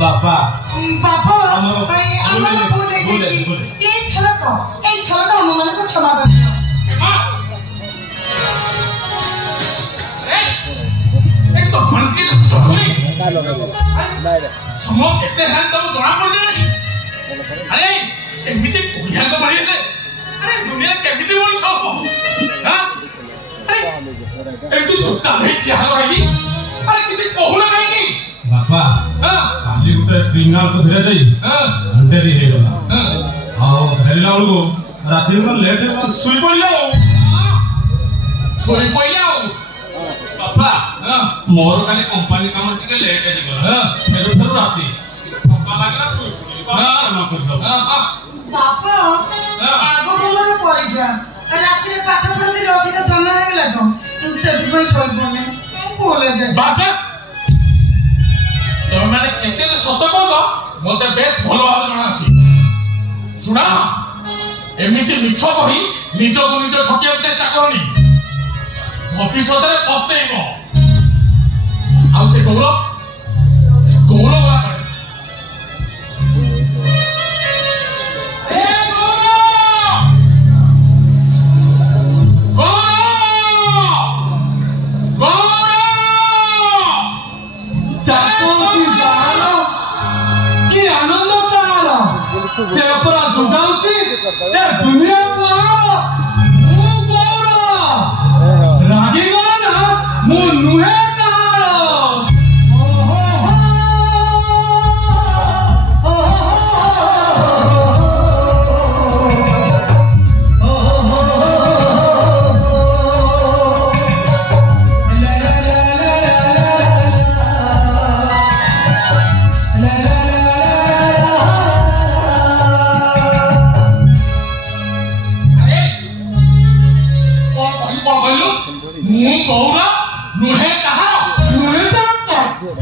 बापा बापा আমার ভুল হয়ে গেছে এই ছলটা আমাকে ক্ষমা করে দিও एक तो बनके चोरी समो केते है तो जणा पड़ जाए अरे एमिति कोढिया को मारी है अरे दुनिया केमिति बोल सब हां अरे तू चुपचाप बैठ क्या रही अरे किसी कहूला नहीं की बापा हां काली गुटे क्रिमिनल को धरे दई हां अंडरी हे गला आओ धरला को राती में लेट सुई पड़ जाओ सोई पड़ जाओ बापा मोर खाली कंपनी काम टिके लेट हे गला फेर फेर राती बापा लागला सोई ना कर दो बापा आगो बोलर परीक्षा रात रे पाठ पढ़ते अधिक समय हो गेला तो सेठी कोई छोड़ बोले बोले दे बस तो माने केते सत कहलो मते बेस भलो भाव जणा अछि सुना एमिति मिछ कहि निज को निज ठकिया चेष्टा करनी भविष्यत रे पस्तेइबो आउ से गौरव वाला करे ए से अपरा दुगाउची ए दुनिया को मु गौरव रागी गला ना मु नुहे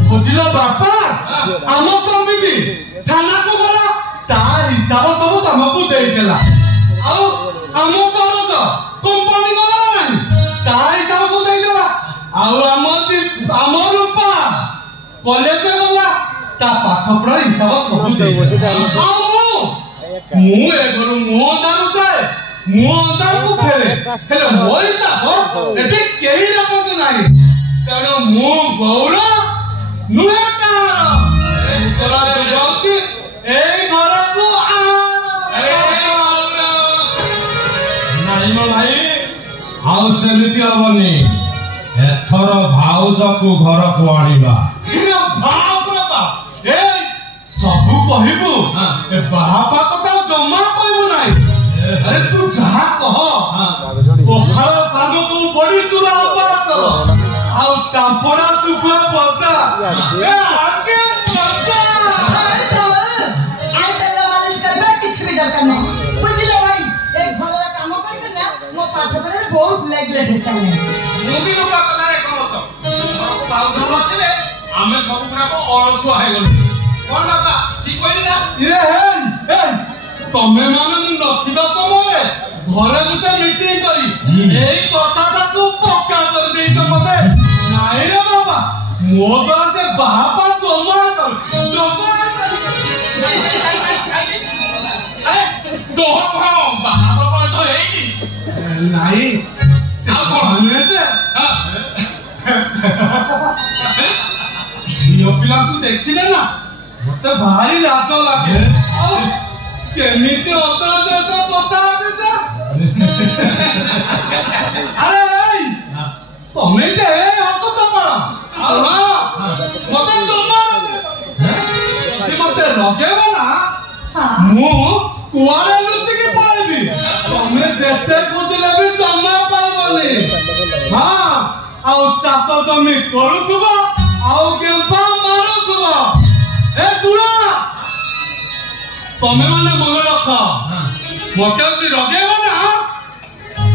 बुझिलो बापा आम संबिबी थाना को गला तार हिसाब सब तुमको देई देला आउ आम करज कंपनी गला नहीं तार हिसाब सब देई देला आउ आम रूपा कॉलेज गला ता पाठ पढ़ा हिसाब सब देई देला मु ए गरु मु दानु जाए मु अंदर को फेरे हेले मो हिसाब एठी केही रकम नहीं तेणु मु गौरव नुहे कार चला जाउची ए घर को नहीं भाई आउ सेमिति हबनी एथर भाउज को घर को आनिबा बाप रे बाप ए सब कहिबू ए बापा कथा जमा कहबू नाही अरे तू जहा कह पोखर सानो तू बड़ी चुरा बात आउ टांपड़ा सुखला बचा ए आके बचा आई तेल मालिश करबा किछ भी दरकार नहीं बुझिलो भाई एक घररा काम करके ना मो पाठ पढ़े बहुत लागले ढेसाने मुबी लोका कथा रे कहत हमको बाउद नथिले आमे सब गुना को अलसुआ हे गल कोन बाबा ठीक कहली ना इरे हेन तमे माने नथिबा समय घरे गुटे मीटिंग करी एई कथाटा को पक्का कर देई तो मते नाही रे बाबा मो तो से बापा जमा कर अरे दोह भाव बाबा बयस हेई नाही आ कोन जे झियो पिला को देखिले ना मते भारी लाज लागे केमिति अतर देतो कथा बेटा अरे तमे जे हसो तपर मते जमा मते रखेबो ना मु कुआरे लुचि के पळेबी तमे जेते खोजले भी जमा पाइबनी हां आउ चाष जमी करूथबो आउ केम्पा मारूथबो ए सुना तमे माने मन रख मते से रगेबो ना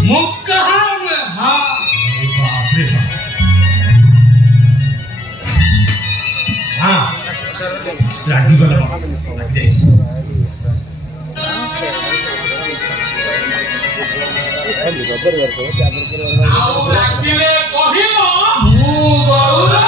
मु कहा में हां बाप रे बाप हां लागी गला लग जाइस आउ लागिले कहिबो मु गौरा